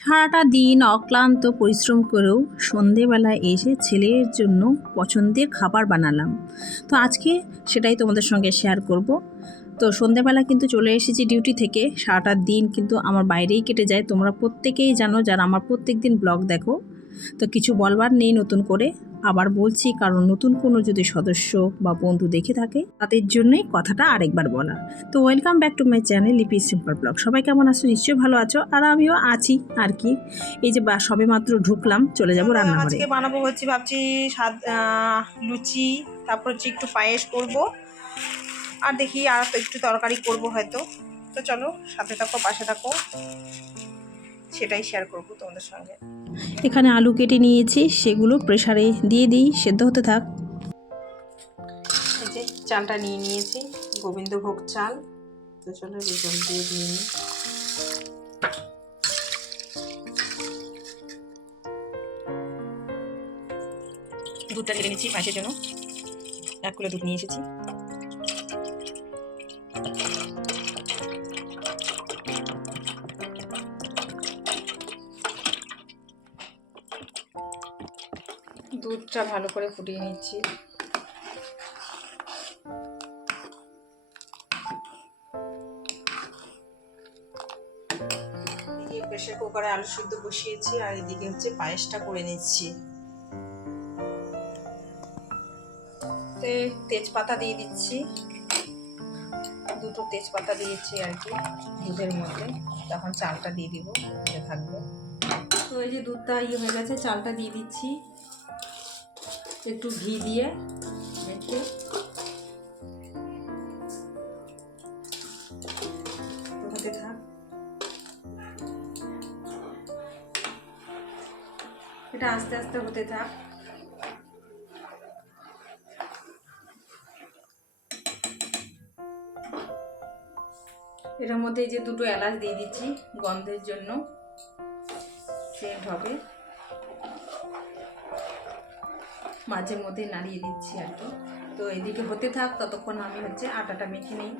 সারাটা দিন অক্লান্ত পরিশ্রম করেও সন্ধেবেলায় এসে ছেলের জন্য পছন্দের খাবার বানালাম। তো আজকে সেটাই তোমাদের সঙ্গে শেয়ার করব। তো সন্ধেবেলা কিন্তু চলে এসেছি ডিউটি থেকে। সারাটা দিন কিন্তু আমার বাইরেই কেটে যায়, তোমরা প্রত্যেকেই জানো যারা আমার প্রত্যেক দিন ব্লগ দেখো। তো কিছু বলবার নেই নতুন করে, আবার বলছি কারণ নতুন কোনো যদি সদস্য বা বন্ধু দেখে থাকে তাদের জন্যই কথাটা আরেকবার বলা। তো welcome back to my channel লিপি সিম্পল ব্লগ। সবাই কেমন আছো? নিশ্চয়ই ভালো আছো, আর আমিও আছি আর কি। এই যে সবে মাত্র ঢুকলাম, চলে যাবো রান্নাঘরে। আজকে বানাবো হচ্ছে ভাবছি লুচি, তারপর হচ্ছে একটু পায়েস করব, আর দেখি আর তো একটু তরকারি করব হয়তো। তো চলো সাথে থাকো, পাশে থাকো, সেটাই শেয়ার করবো তোমাদের সঙ্গে। এখানে আলু কেটে নিয়েছি, সেগুলো প্রেসারে দিয়ে দিই, সেদ্ধ হতে থাক। এই যে চালটা নিয়ে নিয়েছি, গোবিন্দভোগ চাল। তো চলো জল দিয়ে নিয়ে নিই। দুধটা ঢেলে নিচ্ছি পায়েসের জন্য, 1 কিলো দুধ নিয়ে এসেছি। দুধটা ভালো করে ফুটিয়ে নিচ্ছি। এদিকে প্রেসার কুকারে আলু সিদ্ধ বসিয়েছি, আর এদিকে হচ্ছে পায়েসটা করে নিচ্ছি। তেজপাতা দিয়ে দিচ্ছি, 2টো তেজপাতা দিয়েছি আর কি দুধের মধ্যে। তখন চালটা দিয়ে দিব, থাকবে। তো এই যে দুধটা হয়ে গেছে, চালটা দিয়ে দিচ্ছি একটু ঘি দিয়ে মেখে। হতে থাক, এটা আস্তে আস্তে হতে থাক। এটার মধ্যে এই যে 2টো এলাচ দিয়ে দিচ্ছি গন্ধের জন্য, সেন্ট হবে। মাঝে মধ্যে নাড়িয়ে দিচ্ছি আর কি। তো এদিকে হতে থাক, ততক্ষণ আমি হচ্ছে আটাটা মেখে নিই।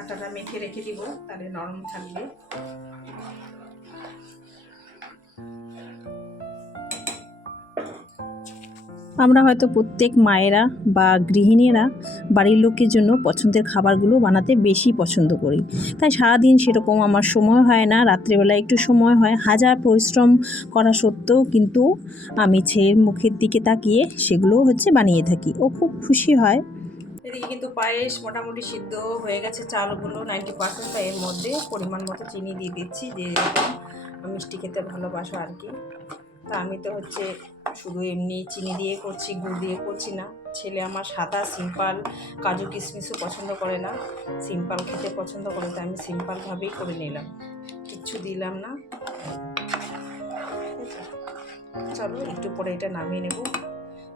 আটাটা মেখে রেখে দিব, তাহলে নরম থাকবে। আমরা হয়তো প্রত্যেক মায়েরা বা গৃহিণীরা বাড়ির লোকের জন্য পছন্দের খাবারগুলো বানাতে বেশি পছন্দ করি। তাই সারাদিন সেরকম আমার সময় হয় না, রাত্রিবেলা একটু সময় হয়। হাজার পরিশ্রম করা সত্ত্বেও কিন্তু আমি ছেলের মুখের দিকে তাকিয়ে সেগুলো বানিয়ে থাকি, ও খুব খুশি হয়। এদিকে কিন্তু পায়েস মোটামুটি সিদ্ধ হয়ে গেছে, চালগুলো 90%। তাই এর মধ্যে পরিমাণ মতো চিনি দিয়ে দিচ্ছি, যে যেরকম মিষ্টি খেতে ভালোবাসো আর কি। তা আমি তো হচ্ছে শুধু এমনি চিনি দিয়ে করছি, গুড় দিয়ে করছি না। ছেলে আমার সাদা সিম্পল, কাজু কিশমিশও পছন্দ করে না, সিম্পল খেতে পছন্দ করে। তাই আমি সিম্পলভাবেই করে নিলাম, কিচ্ছু দিলাম না। চলো একটু পরে এটা নামিয়ে নেব,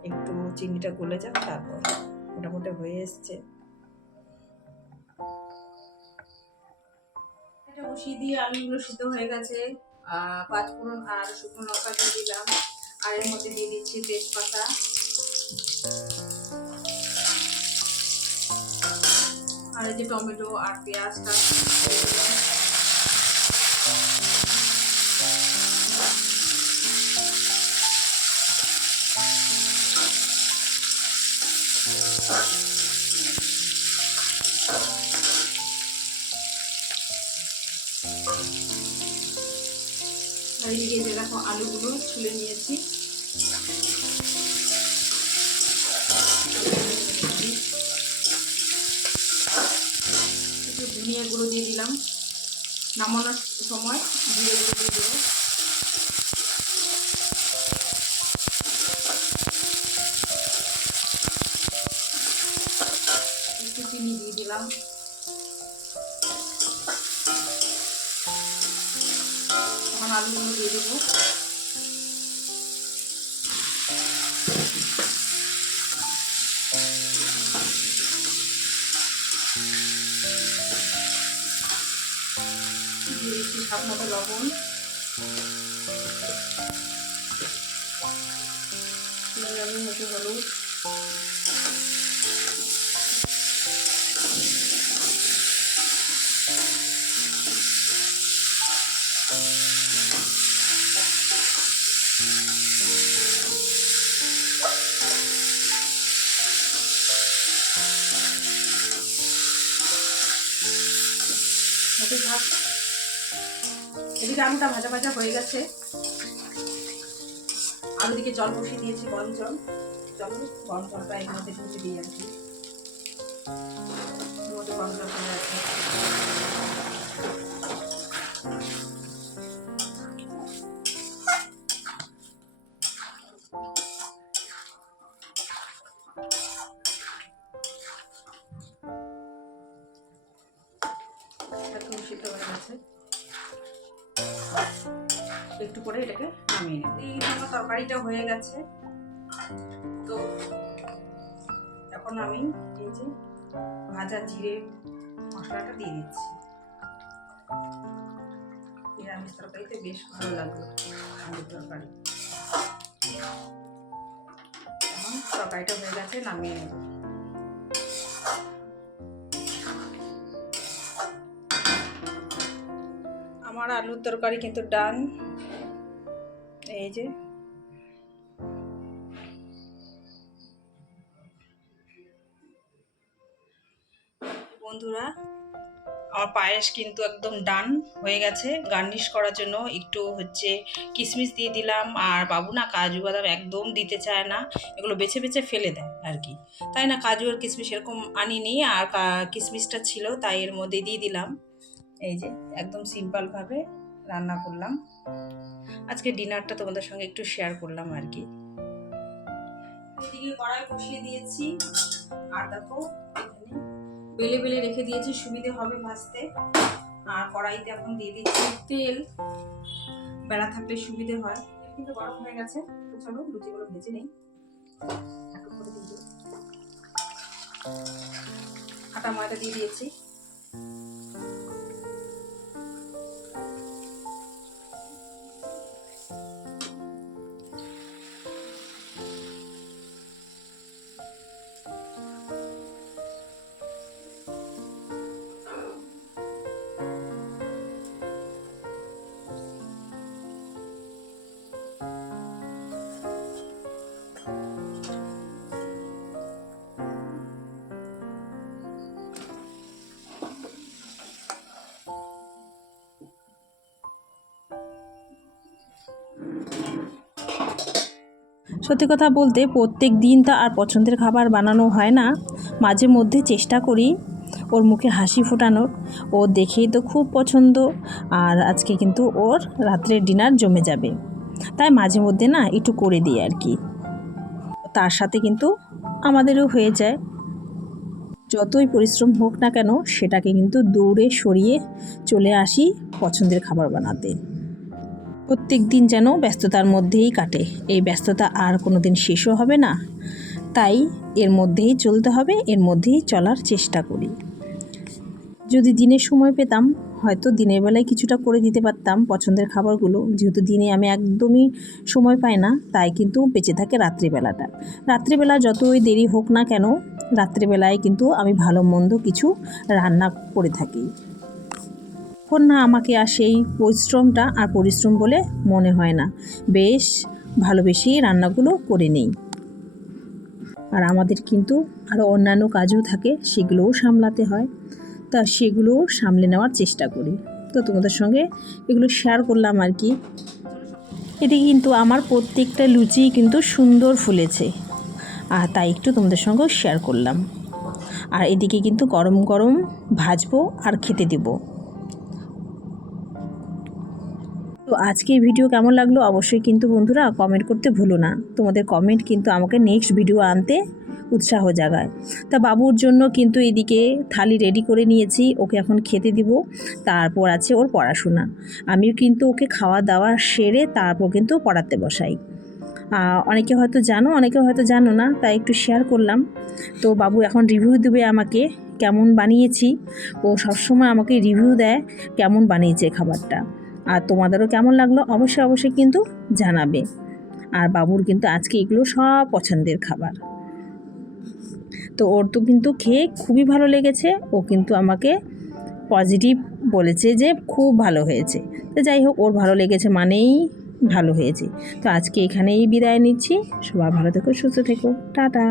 একটু চিনিটা গলে যাক, তারপর মোটামুটি হয়ে এসছে। এটা বসিয়ে দিয়ে আলুগুলো সিদ্ধ হয়ে গেছে। 5 ফোড়ন আর শুকনো লঙ্কা দিয়ে দিলাম, আর এর মধ্যে দিয়ে দিচ্ছি তেজপাতা, আর এই যে টমেটো আর পেঁয়াজটা। আর এদিকে যে দেখো আলুগুলো ছুলে নিয়েছি। একটু ধনিয়া গুঁড়ো দিয়ে দিলাম, নামানোর সময় জিরে গুঁড়ো দিয়ে দেবো। একটু চিনি দিয়ে দিলাম। এখন আলুগুলো দিয়ে দেবো। দিয়ে দিচ্ছি স্বাদ মতো লবণ, একটু হলুদ। এদিকে আলুটা ভাজা ভাজা হয়ে গেছে। আলু দিকে জল বসিয়ে দিয়েছি, গরম জল। চলো গরম জলটা এর মধ্যে ঢুকে দিয়ে যাচ্ছি। এর মধ্যে গরম জল হয়ে গেছে। একদম সিদ্ধ হয়ে গেছে। একটু করে এটাকে নামিয়ে নেব। এই আমার তরকারিটা হয়ে গেছে। তো এখন আমি এই যে ভাজা জিরে মশলাটা দিয়ে দিচ্ছি। নিরামিষ তরকারিতে বেশ ভালো লাগলো আলুর তরকারি। এখন তরকারিটা হয়ে গেছে, নামিয়ে নেব। আমার আলুর তরকারি কিন্তু ডান। এই যে বন্ধুরা, আমার পায়েস কিন্তু একদম ডান হয়ে গেছে। গার্নিশ করার জন্য একটু কিশমিশ দিয়ে দিলাম। আর বাবু না কাজু বাদাম একদম দিতে চায় না, এগুলো বেছে বেছে ফেলে দেয় আর কি। তাই না কাজু আর কিশমিশ এরকম আনিনি, আর কিশমিশটা ছিল তাই এর মধ্যে দিয়ে দিলাম। এই যে একদম সিম্পলভাবে রান্না করলাম। আজকে ডিনারটা তোমাদের সঙ্গে একটু শেয়ার করলাম আর কি। এদিকে কড়াই বসিয়ে দিয়েছি, আর দেখো এখানে বেলে বেলে রেখে দিয়েছি, সুবিধে হবে ভাজতে। আর কড়াইতে এখন দিয়ে দিচ্ছি তেল, বেলা থাকলে সুবিধে হয়। কিন্তু গরম হয়ে গেছে, তো চলো লুচিগুলো ভেজে নেই। আটা ময়দা দিয়ে দিয়েছি। সত্যি কথা বলতে প্রত্যেক দিন তা আর পছন্দের খাবার বানানো হয় না, মাঝে মধ্যে চেষ্টা করি ওর মুখে হাসি ফোটানোর। ও দেখেই তো খুব পছন্দ, আর আজকে কিন্তু ওর রাত্রের ডিনার জমে যাবে, তাই মাঝে মধ্যে না একটু করে দিই আর কি। তার সাথে কিন্তু আমাদেরও হয়ে যায়। যতই পরিশ্রম হোক না কেন সেটাকে কিন্তু দৌড়ে সরিয়ে চলে আসি পছন্দের খাবার বানাতে। প্রত্যেক দিন যেন ব্যস্ততার মধ্যেই কাটে, এই ব্যস্ততা আর কোনো দিন শেষও হবে না, তাই এর মধ্যেই চলতে হবে, এর মধ্যেই চলার চেষ্টা করি। যদি দিনের সময় পেতাম হয়তো দিনের বেলায় কিছুটা করে দিতে পারতাম পছন্দের খাবারগুলো, যেহেতু দিনে আমি একদমই সময় পাই না, তাই কিন্তু বেঁচে থাকে রাত্রিবেলাটা। রাত্রিবেলা যতই দেরি হোক না কেন রাত্রিবেলায় কিন্তু আমি ভালো মন্দ কিছু রান্না করে থাকি। এখন না আমাকে আর সেই পরিশ্রমটা আর পরিশ্রম বলে মনে হয় না, বেশ ভালোবেসেই রান্নাগুলো করে নেই। আর আমাদের কিন্তু আরও অন্যান্য কাজও থাকে, সেগুলোও সামলাতে হয়, তা সেগুলোও সামলে নেওয়ার চেষ্টা করি। তো তোমাদের সঙ্গে এগুলো শেয়ার করলাম আর কি। এদিকে কিন্তু আমার প্রত্যেকটা লুচি কিন্তু সুন্দর ফুলেছে, আর তাই একটু তোমাদের সঙ্গেও শেয়ার করলাম। আর এদিকে কিন্তু গরম গরম ভাজবো আর খেতে দেবো। তো আজকে ভিডিও কেমন লাগলো অবশ্যই কিন্তু বন্ধুরা কমেন্ট করতে ভুলো না। তোমাদের কমেন্ট কিন্তু আমাকে নেক্সট ভিডিও আনতে উৎসাহ জাগায়। তা বাবুর জন্য কিন্তু এদিকে থালি রেডি করে নিয়েছি, ওকে এখন খেতে দিব, তারপর আছে ওর পড়াশোনা। আমিও কিন্তু ওকে খাওয়া দাওয়া সেরে তারপর কিন্তু পড়াতে বসাই। অনেকে হয়তো জানো, অনেকে হয়তো জানো না, তাই একটু শেয়ার করলাম। তো বাবু এখন রিভিউ দেবে আমাকে কেমন বানিয়েছি। ও সবসময় আমাকে রিভিউ দেয় কেমন বানিয়েছে খাবারটা। আর তোমাদেরও কেমন লাগলো অবশ্যই অবশ্যই কিন্তু জানাবে। আর বাবুর কিন্তু আজকে এগুলো সব পছন্দের খাবার, তো ওর তো কিন্তু খেয়ে খুবই ভালো লেগেছে। ও কিন্তু আমাকে পজিটিভ বলেছে যে খুব ভালো হয়েছে। তো যাই হোক, ওর ভালো লেগেছে মানেই ভালো হয়েছে। তো আজকে এখানেই বিদায় নিচ্ছি। সবাই ভালো থেকো, সুস্থ থেকো, টাটা।